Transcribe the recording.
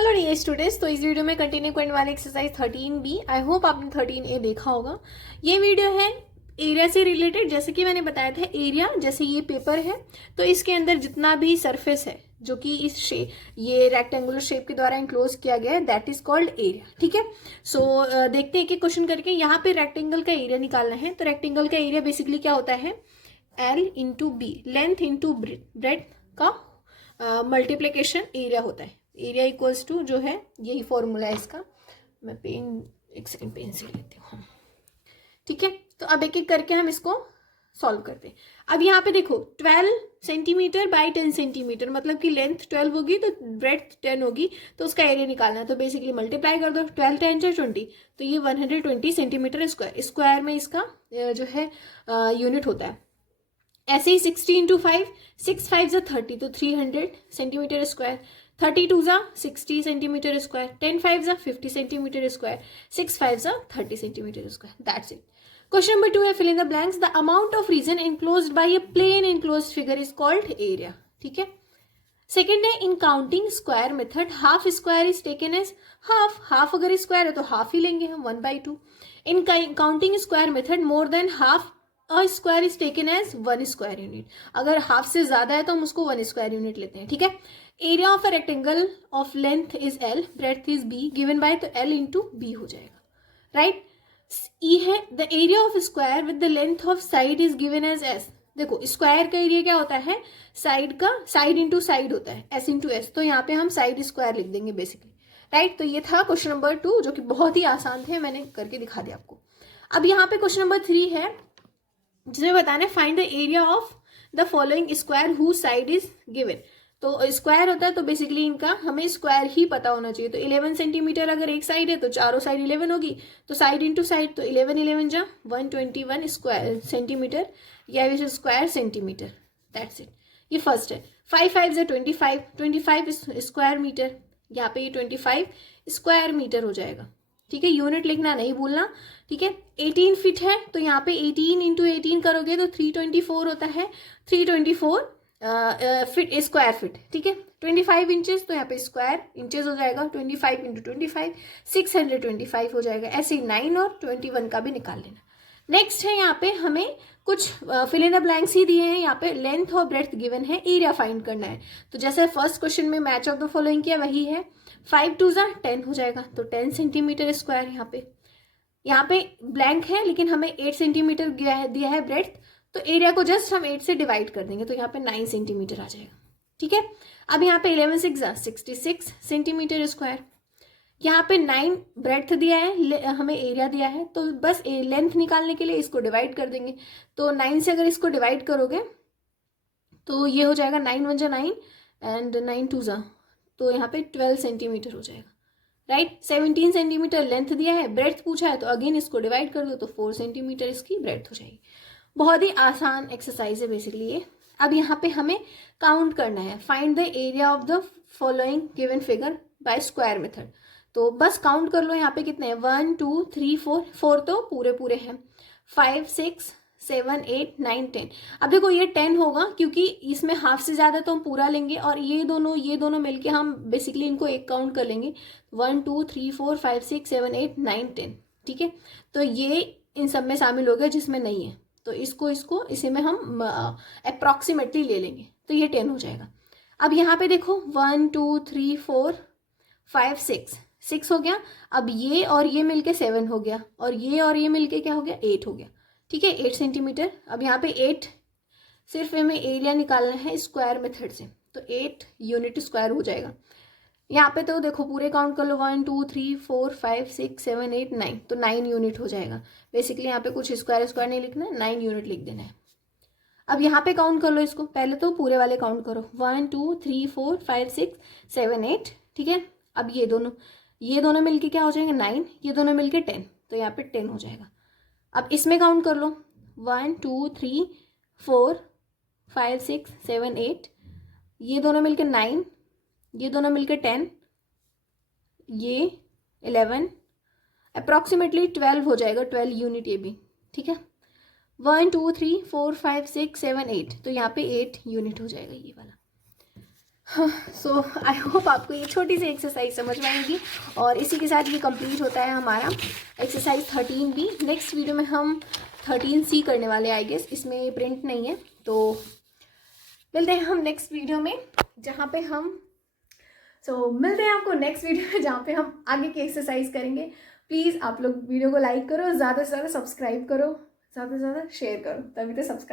Hello dear students, तो इस video में कंटिन्यू करने वाले एक्सरसाइज 13B। आई होप आपने 13A देखा होगा। ये वीडियो है एरिया से रिलेटेड। जैसे कि मैंने बताया था, एरिया जैसे ये पेपर है तो इसके अंदर जितना भी सरफेस है जो कि इस शेप, ये रेक्टेंगुलर शेप के द्वारा इंक्लोज किया गया है, दैट इज कॉल्ड एरिया। ठीक है। सो देखते हैं कि क्वेश्चन करके यहाँ पे रेक्टेंगल का एरिया निकालना है। तो रेक्टेंगल का एरिया बेसिकली क्या होता है, L into B, length into breadth का मल्टीप्लीकेशन एरिया होता है। एरिया इक्वल्स टू जो है यही फॉर्मूला है इसका। मैं एक सेकंड पेन से लेती हूँ। ठीक है, तो अब एक एक करके हम इसको सॉल्व करते हैं। अब यहाँ पे देखो 12 सेंटीमीटर बाई 10 सेंटीमीटर, मतलब कि लेंथ 12 होगी तो ब्रेथ 10 होगी, तो उसका एरिया निकालना है। तो बेसिकली मल्टीप्लाई कर दो, 12 10 जो 20, तो ये 120 सेंटीमीटर स्क्वायर। स्क्वायर में इसका जो है यूनिट होता है। ऐसे ही 60 इंटू 5, 6 5 जा 30, तो 300 सेंटीमीटर स्क्वायर। 32 जा 60 सेंटीमीटर स्क्वायर, 10 5 जा 50 सेंटीमीटर स्क्वायर, 6 5 जा 30 centimetre square. That's it. Question number 2 है, fill in the blanks. The amount of region enclosed by a plane enclosed figure is called area. ठीक है। सेकेंड है, in counting square method half square is taken as half. Half अगर square है तो half ही लेंगे हम, 1/2। In counting square method more than half a square is taken as 1 square unit. अगर हाफ से ज्यादा है तो हम उसको 1 स्क्वायर यूनिट लेते हैं। ठीक है। Area of a rectangle of length is L, breadth is B, given by, तो L इंटू B हो जाएगा। राइट। E है, the area of square with the length of side is given as S। देखो square का area क्या होता है, side का, साइड इंटू साइड होता है, S इंटू S। तो यहाँ पे हम साइड स्क्वायर लिख देंगे बेसिकली। राइट। तो ये था क्वेश्चन नंबर 2, जो कि बहुत ही आसान थे, मैंने करके दिखा दिया आपको। अब यहाँ पे क्वेश्चन नंबर 3 है, जिसमें बताना है find the area of the following square who side is given. तो स्क्वायर होता है तो बेसिकली इनका हमें स्क्वायर ही पता होना चाहिए। तो 11 सेंटीमीटर अगर एक साइड है तो चारों साइड 11 होगी, तो साइड इंटू साइड, तो 11 11 जा 121 स्क्वायर सेंटीमीटर, या विच स्क्वायर सेंटीमीटर। That's it. ये फर्स्ट है। 5 5 जा 25, 25 स्क्वायर मीटर, यहाँ पे ये 25 स्क्वायर मीटर हो जाएगा। ठीक है, यूनिट लिखना नहीं भूलना। ठीक है। 18 फीट है तो यहाँ पे 18 इंटू 18 करोगे तो 324 होता है, 324 फीट स्क्वायर फीट। ठीक है। 25 इंचेस, तो यहाँ पे स्क्वायर इंचेस हो जाएगा, 25 इंटू 25 625 हो जाएगा। ऐसे ही 9 और 21 का भी निकाल लेना। नेक्स्ट है, यहाँ पे हमें कुछ फिल इन द ब्लैंक्स ही दिए हैं। यहाँ पे लेंथ और ब्रेथ गिवन है, एरिया फाइंड करना है। तो जैसे फर्स्ट क्वेश्चन में मैच ऑफ द फॉलोइंग किया वही है। 5 2 जा 10 हो जाएगा, तो 10 सेंटीमीटर स्क्वायर। यहाँ पे ब्लैंक है लेकिन हमें 8 सेंटीमीटर दिया है ब्रेथ, तो एरिया को जस्ट हम 8 से डिवाइड कर देंगे, तो यहाँ पे 9 सेंटीमीटर आ जाएगा। ठीक है। अब यहाँ पे 11 6 जा 66 सेंटीमीटर स्क्वायर। यहाँ पे 9 ब्रेथ दिया है, हमें एरिया दिया है, तो बस लेंथ निकालने के लिए इसको डिवाइड कर देंगे। तो 9 से अगर इसको डिवाइड करोगे तो ये हो जाएगा 9 1 जा 9 एंड 9 2 जा, तो यहाँ पे 12 सेंटीमीटर हो जाएगा। राइट। 17 सेंटीमीटर लेंथ दिया है, ब्रेथ पूछा है, तो अगेन इसको डिवाइड कर दो तो 4 सेंटीमीटर इसकी ब्रेथ हो जाएगी। बहुत ही आसान एक्सरसाइज है बेसिकली ये। अब यहाँ पे हमें काउंट करना है, find the area of the following given figure by square method. तो बस काउंट कर लो यहाँ पे कितने हैं, 1 2 3 4, 4 तो पूरे पूरे हैं, 5 6 7 8 9 10। अब देखो ये 10 होगा क्योंकि इसमें हाफ से ज्यादा तो हम पूरा लेंगे, और ये दोनों मिलके हम बेसिकली इनको एक काउंट कर लेंगे, 1 2 3 4 5 6 7 8 9 10। ठीक है। तो ये इन सब में शामिल हो गया, जिसमें नहीं है तो इसको इसी में हम अप्रॉक्सीमेटली ले लेंगे, तो ये 10 हो जाएगा। अब यहाँ पे देखो 1 2 3 4 5 6, 6 हो गया। अब ये और ये मिलके 7 हो गया, और ये मिलके क्या हो गया, 8 हो गया। ठीक है, 8 सेंटीमीटर। अब यहाँ पे 8 सिर्फ हमें एरिया निकालना है स्क्वायर मेथड से, तो 8 यूनिट स्क्वायर हो जाएगा। यहाँ पे तो देखो पूरे काउंट कर लो, 1 2 3 4 5 6 7 8 9, तो 9 यूनिट हो जाएगा। बेसिकली यहाँ पे कुछ स्क्वायर नहीं लिखना है, 9 यूनिट लिख देना है। अब यहाँ पे काउंट कर लो इसको, पहले तो पूरे वाले काउंट करो, 1 2 3 4 5 6 7 8। ठीक है। अब ये दोनों मिलके क्या हो जाएंगे, 9, ये दोनों मिलके 10, तो यहाँ पे 10 हो जाएगा। अब इसमें काउंट कर लो, 1 2 3 4 5 6 7 8, ये दोनों मिलके 9, ये दोनों मिलके 10, ये 11, अप्रॉक्सीमेटली 12 हो जाएगा, 12 यूनिट ये भी। ठीक है। 1 2 3 4 5 6 7 8, तो यहाँ पे 8 यूनिट हो जाएगा ये वाला। सो आई होप आपको ये छोटी सी एक्सरसाइज समझ में आएगी। और इसी के साथ ये कंप्लीट होता है हमारा एक्सरसाइज 13B। नेक्स्ट वीडियो में हम 13C करने वाले आई गेस, इसमें प्रिंट नहीं है। तो मिलते हैं हम नेक्स्ट वीडियो में जहाँ पे हम मिलते हैं आपको नेक्स्ट वीडियो में जहाँ पे हम आगे की एक्सरसाइज करेंगे। प्लीज़ आप लोग वीडियो को लाइक करो, ज़्यादा से ज़्यादा सब्सक्राइब करो, ज़्यादा से ज़्यादा शेयर करो, तभी तो सब्सक्राइब